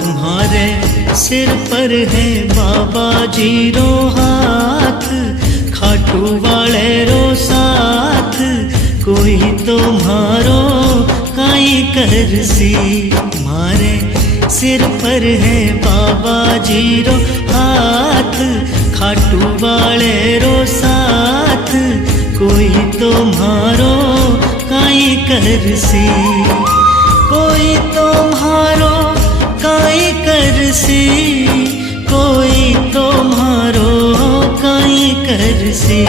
तुम्हारे सिर पर है बाबा जी रो हाथ, खाटू वाले रो साथ, कोई तुम्हारो काई करसी। तुम्हारे सिर पर है बाबा जी रो हाथ, खाटू वाले रो साथ, कोई तुम्हारो काई करसी। कोई तुम्हारो काई करसी, कोई तुम्हारो काई करसी।